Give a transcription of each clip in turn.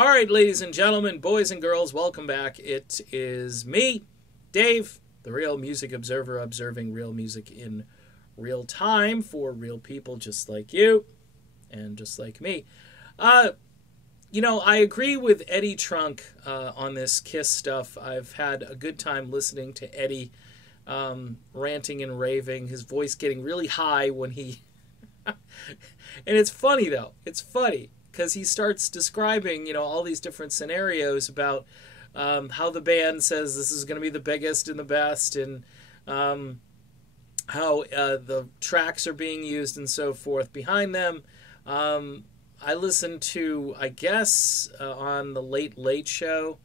All right, ladies and gentlemen, boys and girls, welcome back. It is me, Dave, the Real Music Observer, observing real music in real time for real people just like you and just like me. I agree with Eddie Trunk on this Kiss stuff. I've had a good time listening to Eddie ranting and raving, his voice getting really high when he... and it's funny, though. It's funny. Because he starts describing, all these different scenarios about how the band says this is going to be the biggest and the best, and how the tracks are being used and so forth behind them. I listened to, I guess, on the Late Late Show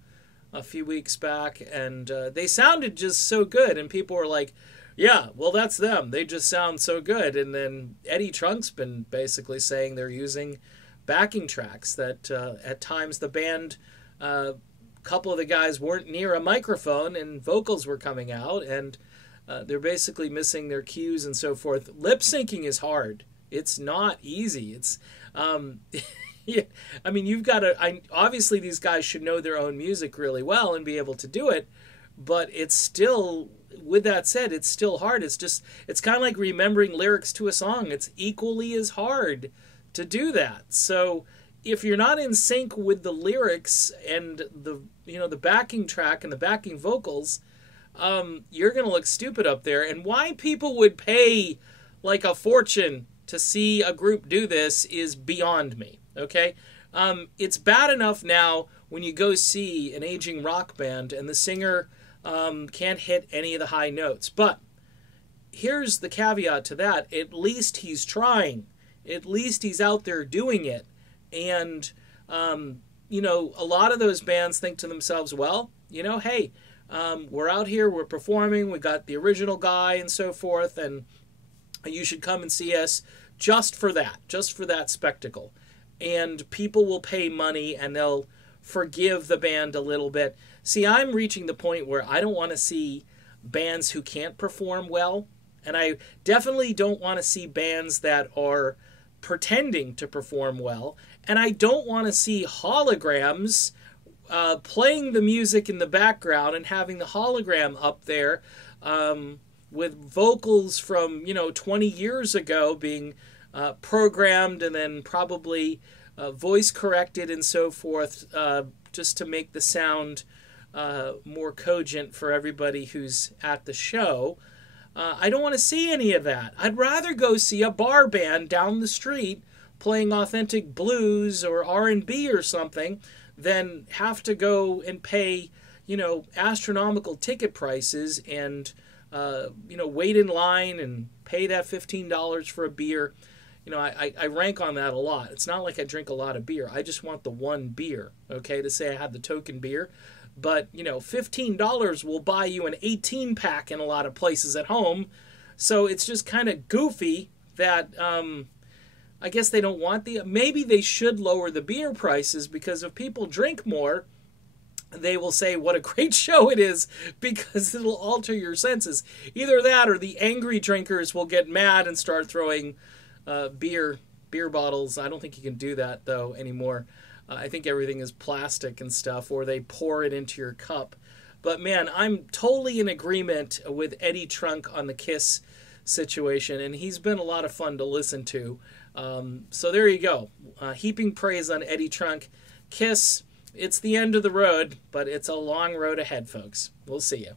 a few weeks back, and they sounded just so good, and people were like, yeah, well, that's them. They just sound so good. And then Eddie Trunk's been basically saying they're using backing tracks that at times the band, a couple of the guys weren't near a microphone and vocals were coming out, and they're basically missing their cues and so forth. Lip syncing is hard. It's not easy. It's yeah, I mean, you've got to, obviously these guys should know their own music really well and be able to do it, but it's still, with that said, it's still hard. It's kind of like remembering lyrics to a song. It's equally as hard to do that. So if you're not in sync with the lyrics and the backing track and the backing vocals, you're going to look stupid up there. And why people would pay like a fortune to see a group do this is beyond me. Okay? It's bad enough now when you go see an aging rock band and the singer can't hit any of the high notes. But here's the caveat to that. At least he's trying. At least he's out there doing it. And, a lot of those bands think to themselves, well, hey, we're out here, we're performing, we got the original guy and so forth, and you should come and see us just for that spectacle. And people will pay money and they'll forgive the band a little bit. See, I'm reaching the point where I don't want to see bands who can't perform well, and I definitely don't want to see bands that are pretending to perform well, and I don't want to see holograms playing the music in the background and having the hologram up there with vocals from 20 years ago being programmed and then probably voice corrected and so forth just to make the sound more cogent for everybody who's at the show. I don't want to see any of that. I'd rather go see a bar band down the street playing authentic blues or R&B or something than have to go and pay, astronomical ticket prices and, wait in line and pay that $15 for a beer. I rank on that a lot. It's not like I drink a lot of beer. I just want the one beer, okay, to say I had the token beer. But, $15 will buy you an 18-pack in a lot of places at home. So it's just kind of goofy that I guess they don't want maybe they should lower the beer prices, because if people drink more, they will say what a great show it is, because it'll alter your senses. Either that or the angry drinkers will get mad and start throwing beer bottles. I don't think you can do that, though, anymore. I think everything is plastic and stuff, or they pour it into your cup. But man, I'm totally in agreement with Eddie Trunk on the Kiss situation, and he's been a lot of fun to listen to. So there you go. Heaping praise on Eddie Trunk. Kiss, it's the end of the road, but it's a long road ahead, folks. We'll see you.